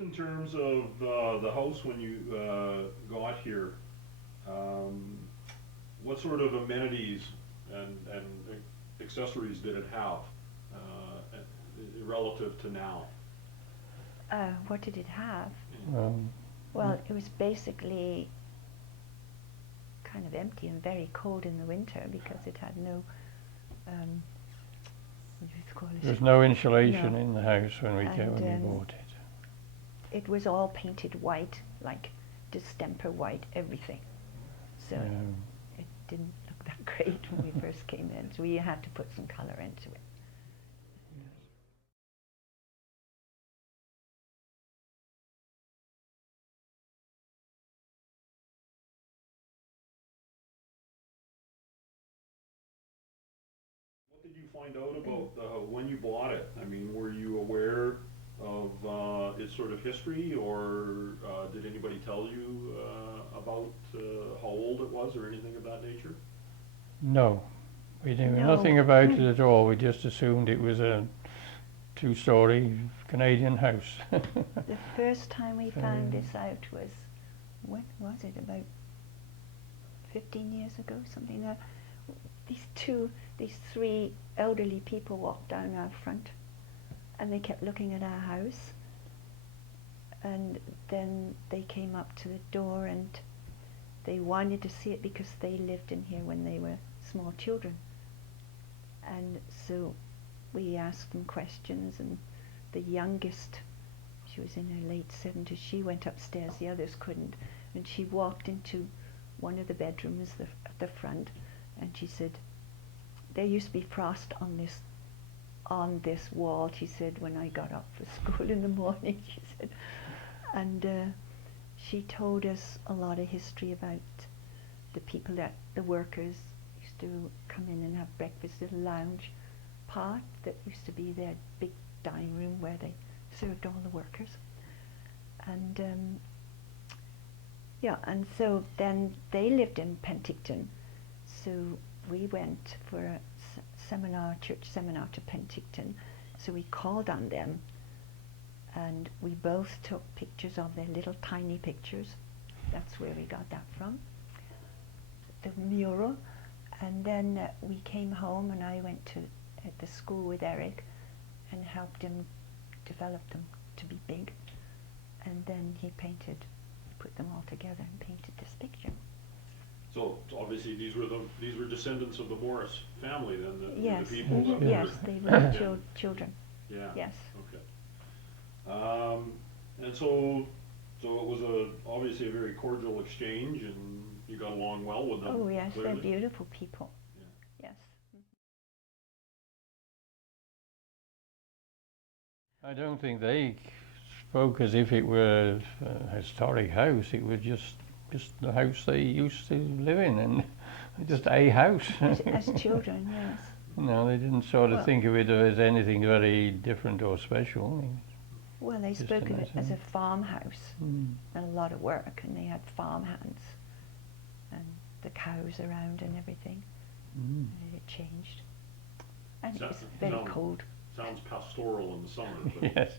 Just in terms of the house when you got here, um, what sort of amenities and accessories did it have relative to now? What did it have? Um, Well, it was basically kind of empty and very cold in the winter because it had no, what do you call there it? was no insulation No. in the house when we And, bought it. It was all painted white, like distemper white, everything. So it didn't look that great when we first came in. So we had to put some color into it. What did you find out about when you bought it? I mean, were you aware of its sort of history, or did anybody tell you about how old it was or anything of that nature? No, we knew No. nothing about it at all. We just assumed it was a two-story Canadian house. The first time we found this out was, when was it? About 15 years ago, something like that. These three elderly people walked down our front, and they kept looking at our house. And then they came up to the door, and they wanted to see it because they lived in here when they were small children. And so we asked them questions, and the youngest, she was in her late 70s, she went upstairs, the others couldn't, and she walked into one of the bedrooms at the front, and she said, there used to be frost on this wall, she said, when I got up for school in the morning, she said. And she told us a lot of history about the people the workers used to come in and have breakfast, the lounge part that used to be their big dining room where they served all the workers. And yeah, and so then they lived in Penticton, so we went for a church seminar to Penticton, so we called on them, and we both took pictures of their little tiny pictures. That's where we got that from, the mural. And then we came home, and I went to the school with Eric and helped him develop them to be big. And then he put them all together and painted this picture. So obviously these were descendants of the Morris family then, Yes, the people that yes, were, they were children. yeah. Yes. Okay. And so it was obviously a very cordial exchange, and you got along well with them. Oh yes, clearly. they're beautiful people. Yeah. Yes. I don't think they spoke as if it were a historic house. It was just the house they used to live in, and just a house. As children, yes. No, they didn't sort of Well, think of it as anything very different or special. I mean, well, they just spoke a of it nice as a house. farmhouse and a lot of work, and they had farm hands and the cows around and everything. And it changed. And it was very cold. Sounds pastoral in the summer. Yes.